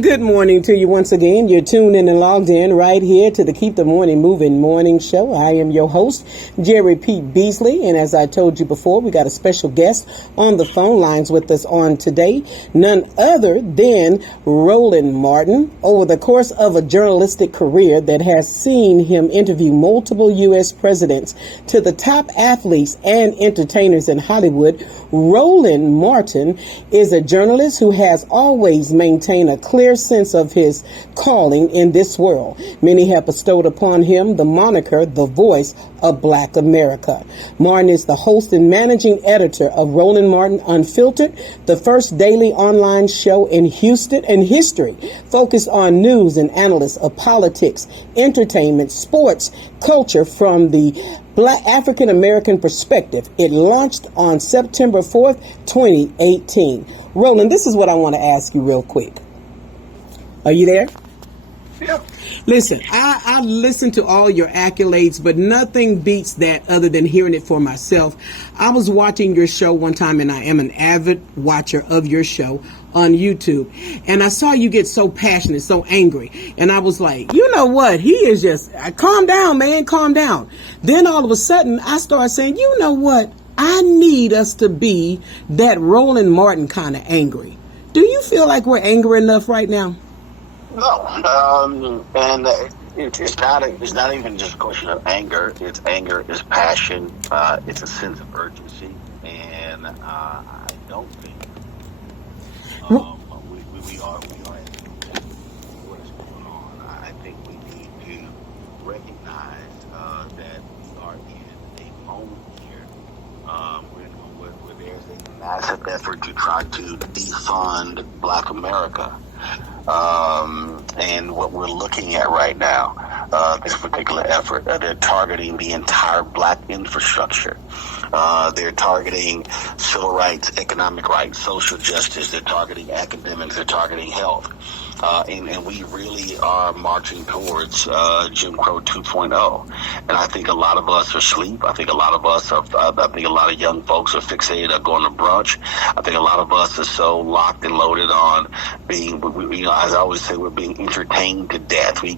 Good morning to you once again. You're tuned in and logged in right here to the Keep the Morning Moving Morning Show. I am your host, Jerry P. Beasley. And as I told you before, we got a special guest on the phone lines with us on today. None other than Roland Martin. Over the course of a journalistic career that has seen him interview multiple U.S. presidents to the top athletes and entertainers in Hollywood, Roland Martin is a journalist who has always maintained a clear sense of his calling in this world. Many have bestowed upon him the moniker, the voice of Black America. Martin is the host and managing editor of Roland Martin Unfiltered, the first daily online show in Houston and history, focused on news and analysis of politics, entertainment, sports, culture from the Black African American perspective. It launched on September 4th, 2018. Roland, this is what I want to ask you real quick. Are you there? Yep. Listen, I listened to all your accolades, but nothing beats that other than hearing it for myself. I was watching your show one time, and I am an avid watcher of your show on YouTube, and I saw you get so passionate, so angry, and I was like, you know what? He is just, calm down, man, calm down. Then all of a sudden, I started saying, you know what? I need us to be that Roland Martin kind of angry. Do you feel like we're angry enough right now? No, and it's not even just a question of anger. It's anger, it's passion, it's a sense of urgency, and I don't think we are what is going on. I think we need to recognize that we are in a moment here where there's a massive effort to try to defund Black America. And what we're looking at right now, this particular effort, they're targeting the entire Black infrastructure. They're targeting civil rights, economic rights, social justice. They're targeting academics. They're targeting health. And we really are marching towards Jim Crow 2.0. And I think a lot of us are asleep. I think a lot of us are, I think a lot of young folks are fixated on going to brunch. I think a lot of us are so locked and loaded on being, as I always say, we're being entertained to death. We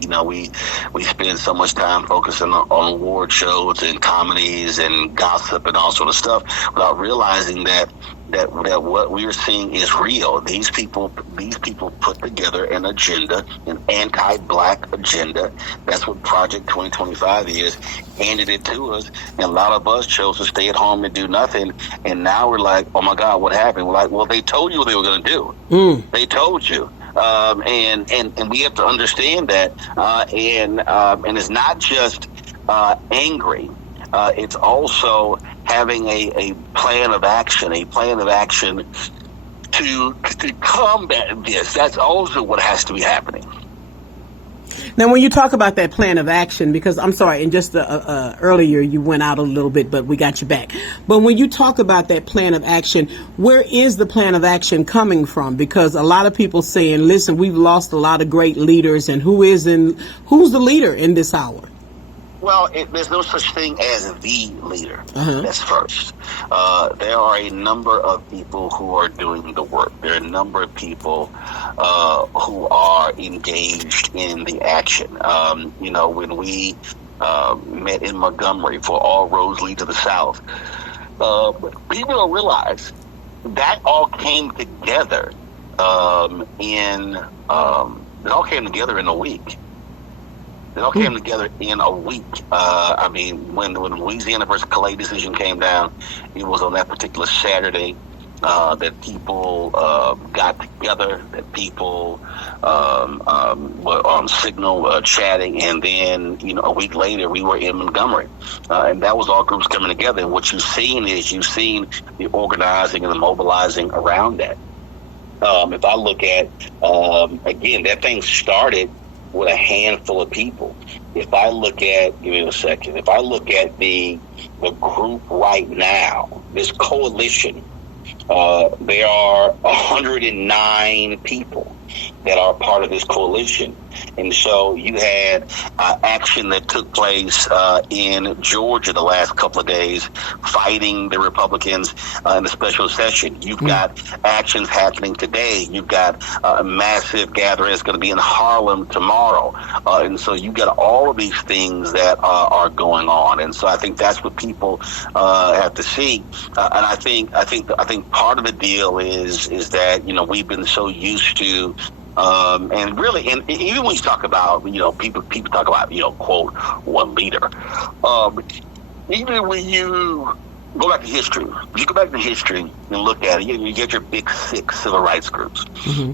spend so much time focusing on award shows and comedies and gossip and all sort of stuff without realizing that what we are seeing is real. These people put together an agenda, an anti-Black agenda. That's what Project 2025 is. Handed it to us, and a lot of us chose to stay at home and do nothing. And now we're like, oh my God, what happened? We're like, well, they told you what they were going to do. They told you. And we have to understand that. And it's not just angry. It's also having a plan of action to combat this. That's also what has to be happening. Now, when you talk about that plan of action, because I'm sorry, and just earlier you went out a little bit, but we got you back. But when you talk about that plan of action, where is the plan of action coming from? Because a lot of people saying, listen, we've lost a lot of great leaders, and who's the leader in this hour? Well, there's no such thing as the leader. That's first. There are a number of people who are doing the work. There are a number of people who are engaged in the action. When we met in Montgomery for All Roads Lead to the South, people don't realize that all came together in a week. It all came together in a week. When the Louisiana versus Calais decision came down, it was on that particular Saturday that people got together, that people were on Signal chatting, and then, a week later we were in Montgomery. And that was all groups coming together. And what you've seen the organizing and the mobilizing around that. If I look at, again, that thing started with a handful of people. If I look at, give me a second, if I look at the group right now, this coalition, there are 109 people. that are part of this coalition. And so you had action that took place in Georgia the last couple of days, fighting the Republicans in the special session. You've got actions happening today. You've got a massive gathering that's going to be in Harlem tomorrow. And so you've got all of these things that are going on. And so I think that's what people have to see. And I think part of the deal is that, we've been so used to and really, and even when you talk about, people talk about, quote, one leader. Even when you go back to history, and look at it, you get your big six civil rights groups.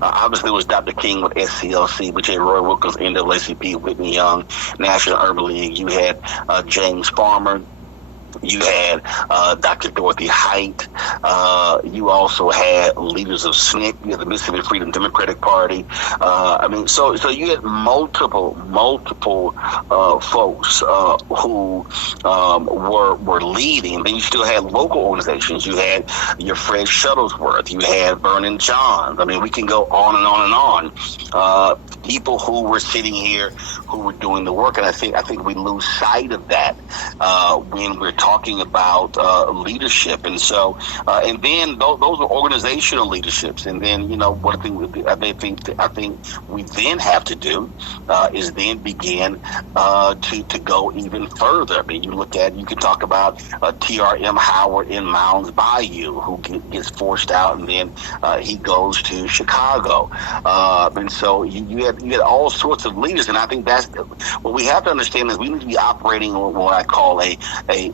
Obviously, it was Dr. King with SCLC, which had Roy Wilkins, NAACP, Whitney Young, National Urban League. You had James Farmer. You had Dr. Dorothy Height. You also had leaders of SNCC. You had the Mississippi Freedom Democratic Party. So you had multiple folks who were leading. Then you still had local organizations. You had your Fred Shuttlesworth. You had Vernon Johns. We can go on and on and on. People who were sitting here who were doing the work, and I think we lose sight of that when we're talking about leadership. And so, and then those are organizational leaderships. And then, what I think we then have to do is then begin to go even further. You can talk about T.R.M. Howard in Mounds Bayou, who gets forced out, and then he goes to Chicago. And so you had all sorts of leaders, and I think that's what we have to understand is we need to be operating on what I call a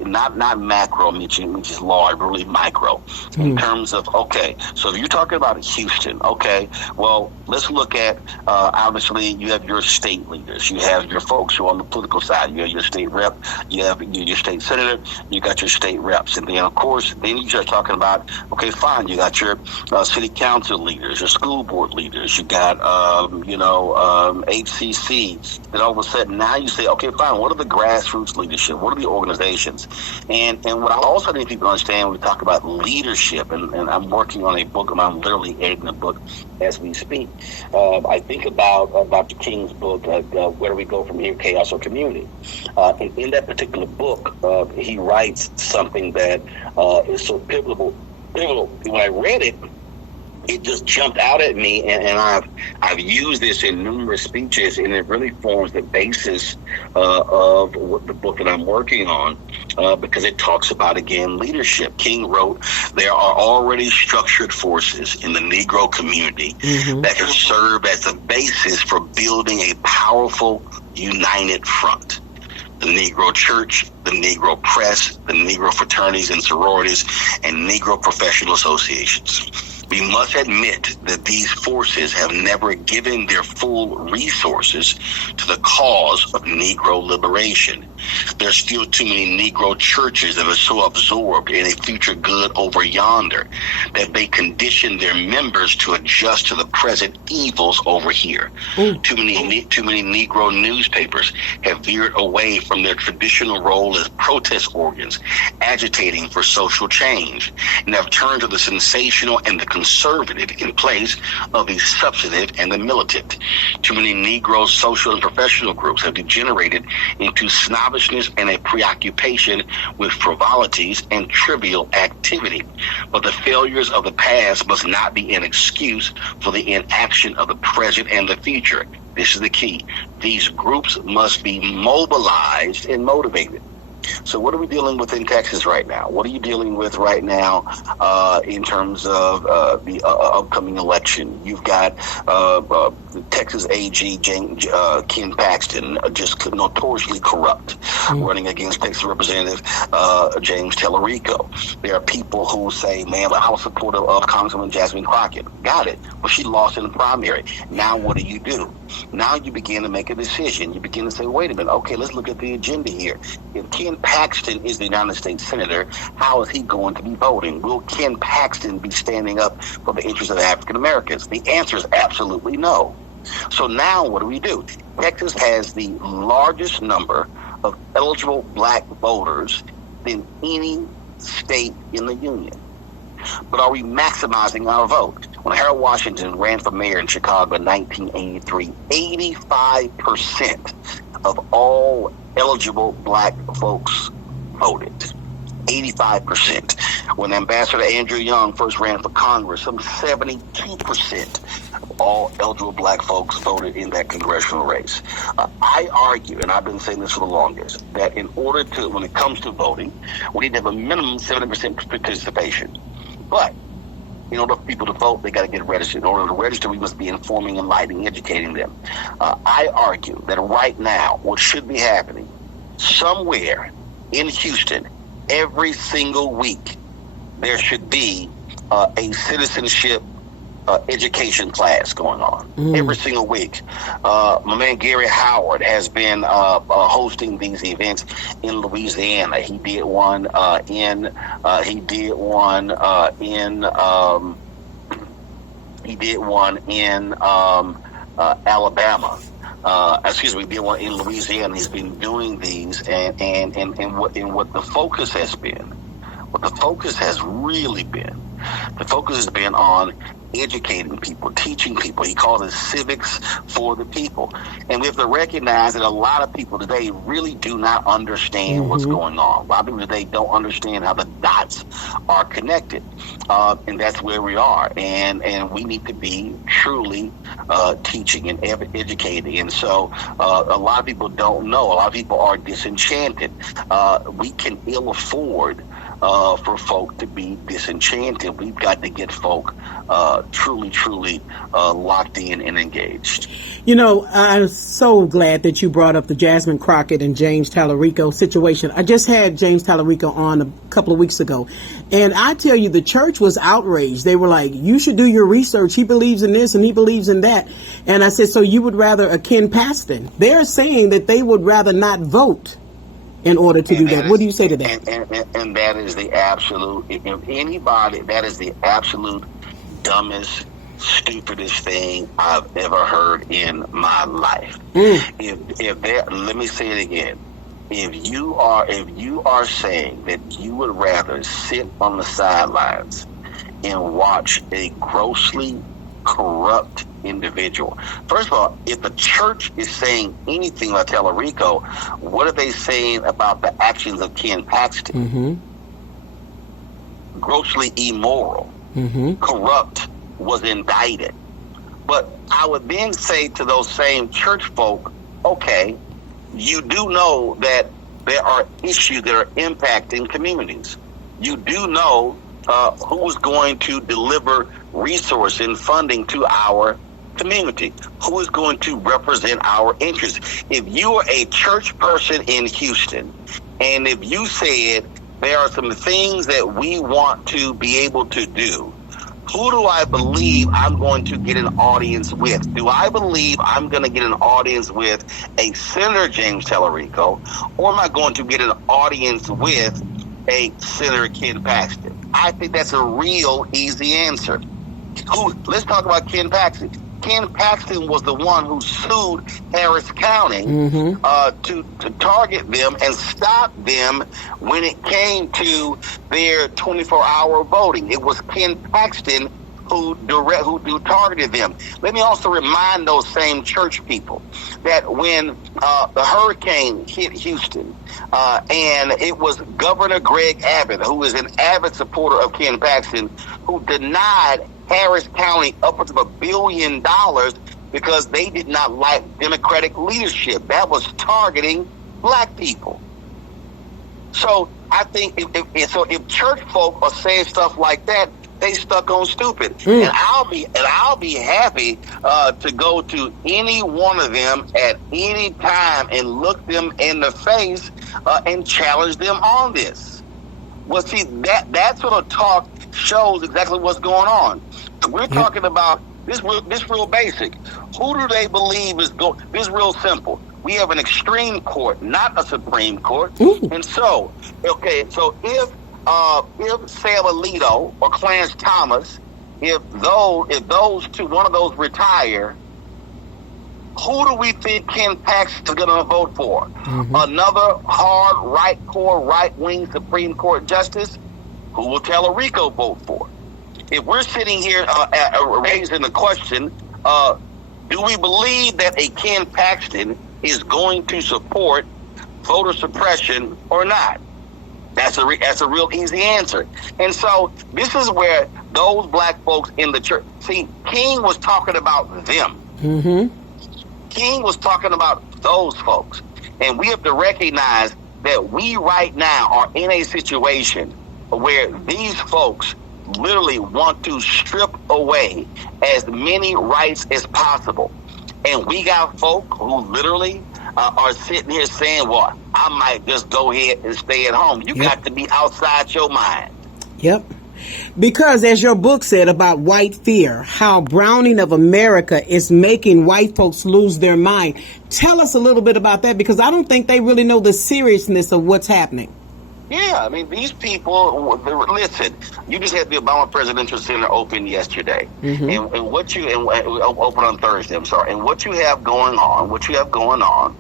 not macro, which is large, really micro, in terms of, okay, so if you're talking about Houston, okay, well, let's look at, obviously, you have your state leaders, you have your folks who are on the political side, you have your state rep, you have your state senator, you got your state reps, and then, of course, then you start talking about, okay, fine, you got your city council leaders, your school board leaders, you got, HCC, then all of a sudden, now you say, okay, fine, what are the grassroots leadership? What are the organizations? And what I also need people to understand when we talk about leadership, and I'm working on a book, and I'm literally editing a book as we speak. I think about Dr. King's book, Where Do We Go From Here, Chaos or Community? And in that particular book, he writes something that is so pivotal. When I read it, it just jumped out at me, and I've used this in numerous speeches, and it really forms the basis of the book that I'm working on, because it talks about, again, leadership. King wrote, there are already structured forces in the Negro community that can serve as the basis for building a powerful, united front. The Negro Church, the Negro Press, the Negro fraternities and sororities, and Negro professional associations. We must admit that these forces have never given their full resources to the cause of Negro liberation. There are still too many Negro churches that are so absorbed in a future good over yonder that they condition their members to adjust to the present evils over here. Too many Negro newspapers have veered away from their traditional role as protest organs, agitating for social change, and have turned to the sensational and the conservative in place of the substantive and the militant. Too many Negro social and professional groups have degenerated into snobbishness and a preoccupation with frivolities and trivial activity. But the failures of the past must not be an excuse for the inaction of the present and the future. This is the key. These groups must be mobilized and motivated. So what are we dealing with in Texas right now? What are you dealing with right now in terms of the upcoming election? You've got Texas AG Ken Paxton, just notoriously corrupt, running against Texas Representative James Tellerico. There are people who say, man, I was supportive of Congresswoman Jasmine Crockett. Got it. Well, she lost in the primary. Now what do? Now you begin to make a decision. You begin to say, wait a minute, okay, let's look at the agenda here. If Ken Paxton is the United States Senator, how is he going to be voting? Will Ken Paxton be standing up for the interests of African Americans? The answer is absolutely no. So now what do? Texas has the largest number of eligible black voters than any state in the union. But are we maximizing our vote? When Harold Washington ran for mayor in Chicago in 1983, 85% of all eligible black folks voted. 85%. When Ambassador Andrew Young first ran for Congress, some 72% of all eligible black folks voted in that congressional race. I argue, and I've been saying this for the longest, that in order to, when it comes to voting, we need to have a minimum 70% participation. But in order for people to vote, they got to get registered. In order to register, we must be informing, enlightening, educating them. I argue that right now, what should be happening, somewhere in Houston, every single week, there should be a citizenship education class going on every single week. My man Gary Howard has been hosting these events in Louisiana. He did one in Alabama. He did one in Louisiana. He's been doing these, and what the focus has been, what the focus has really been, the focus has been on educating people, teaching people. He calls it civics for the people. And we have to recognize that a lot of people today really do not understand what's going on. A lot of people today don't understand how the dots are connected. And that's where we are. And we need to be truly teaching and educating. And so a lot of people don't know. A lot of people are disenchanted. We can ill afford for folk to be disenchanted. We've got to get folk truly locked in and engaged. You know, I'm so glad that you brought up the Jasmine Crockett and James Tallarico situation. I just had James Tallarico on a couple of weeks ago, and I tell you, the church was outraged. They were like, you should do your research. He believes in this and he believes in that. And I said, so you would rather Ken Paxton? They're saying that they would rather not vote in order to do that. What do you say to that? And that is the absolute, if anybody, that is the absolute dumbest, stupidest thing I've ever heard in my life. Let me say it again. If you are saying that you would rather sit on the sidelines and watch a grossly corrupt individual. First of all, if the church is saying anything about Tallarico, what are they saying about the actions of Ken Paxton? Grossly immoral, corrupt, was indicted. But I would then say to those same church folk, okay, you do know that there are issues that are impacting communities. You do know who is going to deliver resource and funding to our community, who is going to represent our interests. If you are a church person in Houston, and if you said there are some things that we want to be able to do, who do I believe I'm going to get an audience with? Do I believe I'm going to get an audience with a Senator James Tallarico, or am I going to get an audience with a Senator Ken Paxton? I think that's a real easy answer. Let's talk about Ken Paxton. Ken Paxton was the one who sued Harris County to target them and stop them when it came to their 24-hour voting. It was Ken Paxton who targeted them. Let me also remind those same church people that when the hurricane hit Houston, and it was Governor Greg Abbott, who is an avid supporter of Ken Paxton, who denied Harris County upwards of $1 billion because they did not like Democratic leadership. That was targeting black people. So I think if church folk are saying stuff like that, they stuck on stupid. And I'll be happy to go to any one of them at any time and look them in the face and challenge them on this. Well, see, that sort of talk shows exactly what's going on. We're talking about this real basic. Who do they believe is going? This is real simple. We have an extreme court, not a Supreme Court. And so, so if Sam Alito or Clarence Thomas, if those two, one of those retire, who do we think Ken Paxton is going to vote for? Another hard right-wing Supreme Court justice? Who will Tallarico vote for? if we're sitting here raising the question, do we believe that a Ken Paxton is going to support voter suppression or not? That's a real easy answer. And so this is where those black folks in the church, see, King was talking about them. Mm-hmm. King was talking about those folks. And we have to recognize that we right now are in a situation where these folks literally want to strip away as many rights as possible. And we got folk who literally are sitting here saying, well, I might just go ahead and stay at home. You got to be outside your mind. Yep. Because as your book said about white fear, how Browning of America is making white folks lose their mind. Tell us a little bit about that, because I don't think they really know the seriousness of what's happening. Yeah, I mean, these people, listen, you just had the Obama Presidential Center open yesterday. Mm-hmm. And what you, open on Thursday, I'm sorry. And what you have going on,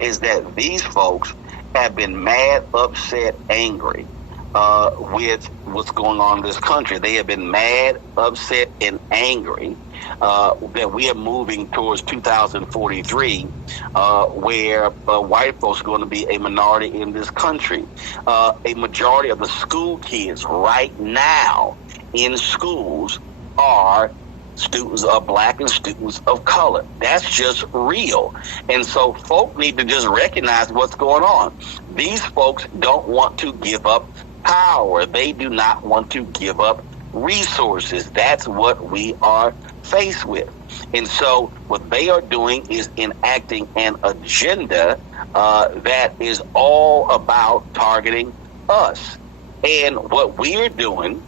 is that these folks have been mad, upset, angry with what's going on in this country. They have been mad, upset, and angry that we are moving towards 2043, where white folks are going to be a minority in this country. A majority of the school kids right now in schools are students of black and students of color. That's just real. And so folk need to just recognize what's going on. These folks don't want to give up power. They do not want to give up resources. That's what we are faced with. And so what they are doing is enacting an agenda that is all about targeting us. And what we're doing,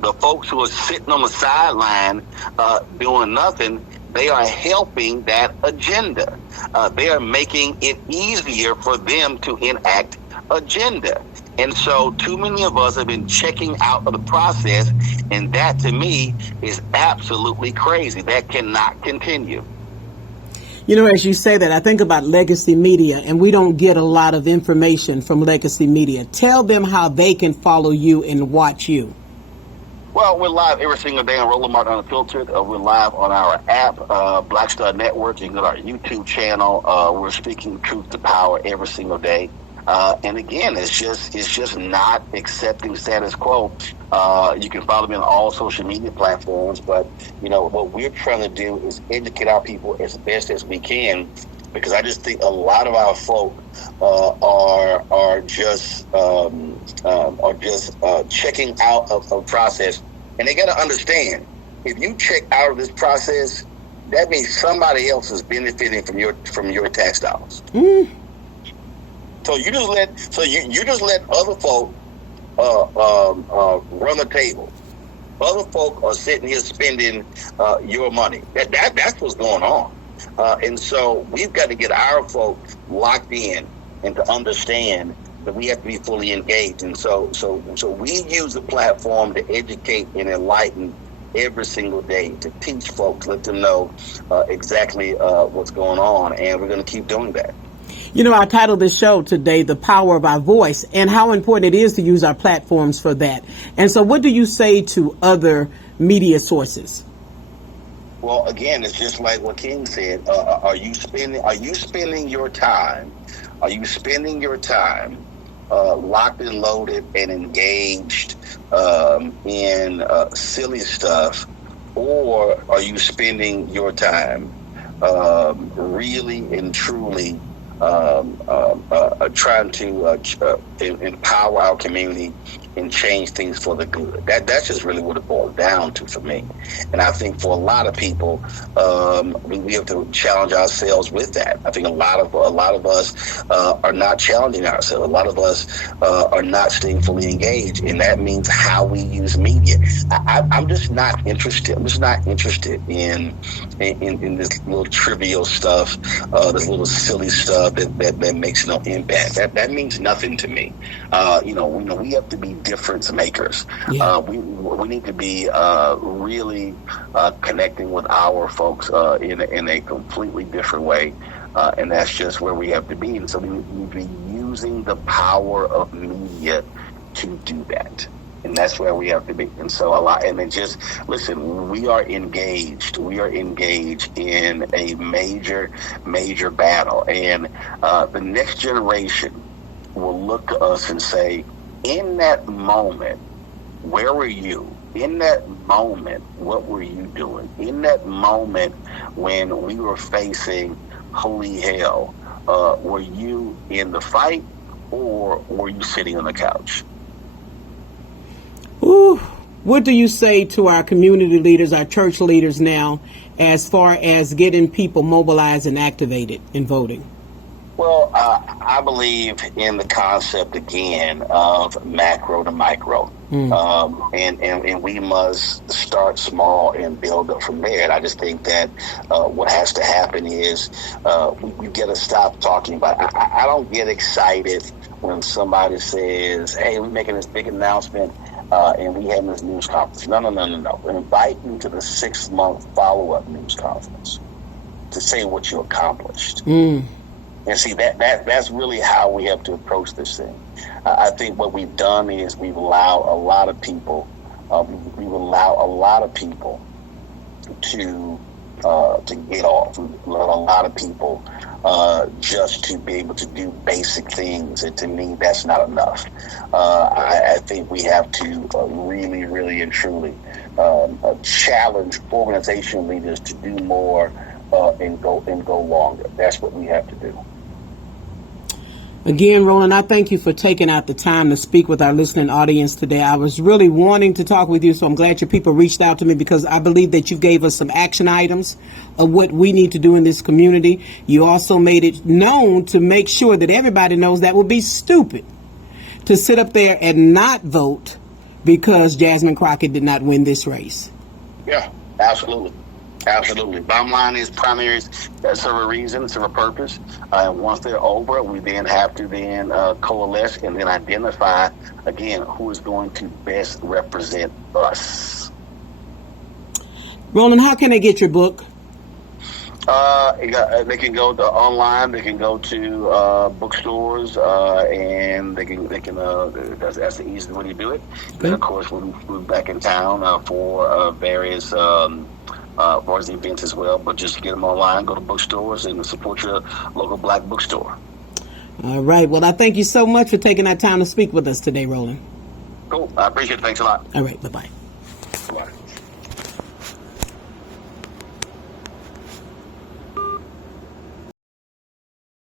the folks who are sitting on the sideline doing nothing, they are helping that agenda. They are making it easier for them to enact agenda. And so too many of us have been checking out of the process, and that to me is absolutely crazy. That cannot continue. You know, as you say that, I think about legacy media, and we don't get a lot of information from legacy media. Tell them how they can follow you and watch you. Well, we're live every single day on Roland Martin Unfiltered. We're live on our app, Black Star Network. You can go to our YouTube channel. We're speaking truth to power every single day. And again, it's just not accepting status quo. You can follow me on all social media platforms, but what we're trying to do is educate our people as best as we can, because I just think a lot of our folk are just checking out of the process, and they got to understand, if you check out of this process, that means somebody else is benefiting from your tax dollars. Mm. So you just let other folk run the table. Other folk are sitting here spending your money. That's what's going on. And so we've got to get our folk locked in and to understand that we have to be fully engaged. And so we use the platform to educate and enlighten every single day, to teach folks, let them know exactly what's going on. And we're going to keep doing that. You know, I titled this show today, The Power of Our Voice, and how important it is to use our platforms for that. And so what do you say to other media sources? Well, again, it's just like what King said. Are you spending your time locked and loaded and engaged in silly stuff, or are you spending your time really and truly trying to empower our community and change things for the good? That's just really what it boils down to for me. And I think for a lot of people, we have to challenge ourselves with that. I think a lot of us are not challenging ourselves. A lot of us are not staying fully engaged, and that means how we use media. I'm just not interested. I'm just not interested in this little trivial stuff, this little silly stuff that makes no impact. That means nothing to me. We have to be difference makers. Yeah. We need to be really connecting with our folks in a completely different way, and that's just where we have to be. And so we need to be using the power of media to do that. And that's where we have to be. And so listen, we are engaged. We are engaged in a major, major battle. And the next generation will look to us and say, in that moment, where were you? In that moment, what were you doing? In that moment when we were facing holy hell, were you in the fight or were you sitting on the couch? Ooh, what do you say to our community leaders, our church leaders now, as far as getting people mobilized and activated in voting? Well, I believe in the concept, again, of macro to micro. And we must start small and build up from there. And I just think that what has to happen is we got to stop talking about it. I don't get excited when somebody says, hey, we're making this big announcement and we having this news conference. No. Invite me to the 6-month follow-up news conference to say what you accomplished. And see, that's really how we have to approach this thing. I think what we've done is we've allowed a lot of people to get off. We've allowed a lot of people just to be able to do basic things, and to me, that's not enough. I think we have to really, really and truly challenge organization leaders to do more and go longer. That's what we have to do. Again, Roland, I thank you for taking out the time to speak with our listening audience today. I was really wanting to talk with you, so I'm glad your people reached out to me, because I believe that you gave us some action items of what we need to do in this community. You also made it known to make sure that everybody knows that would be stupid to sit up there and not vote because Jasmine Crockett did not win this race. Yeah, absolutely. Absolutely. Bottom line is primaries serve a reason, serve a purpose. And once they're over, we then have to coalesce and then identify, again, who is going to best represent us. Roland, how can they get your book? They can go to online. They can go to bookstores, and they can. That's the easiest way to do it. Okay. And of course, we're back in town for various events as well. But just get them online. Go to bookstores and support your local Black bookstore. All right. Well, I thank you so much for taking that time to speak with us today, Roland. Cool. I appreciate it. Thanks a lot. All right. Bye-bye. Bye.